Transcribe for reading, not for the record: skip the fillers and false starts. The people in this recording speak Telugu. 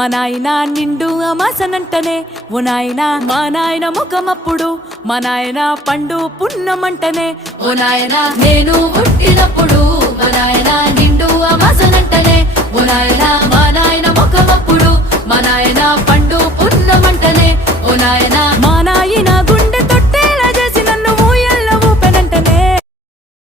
మా నాయన నిండు అమాసనంటనే ఓ నాయన మా నాయన ముఖమప్పుడు మా నాయన పండు పున్నమంటనే ఓ నాయన నేను పుట్టినప్పుడు మా నాయన నిండు అమాసనంటనే ఓ నాయన మా నాయన ముఖమప్పుడు మా నాయన పండు పున్నమంటనే ఓ నాయన మా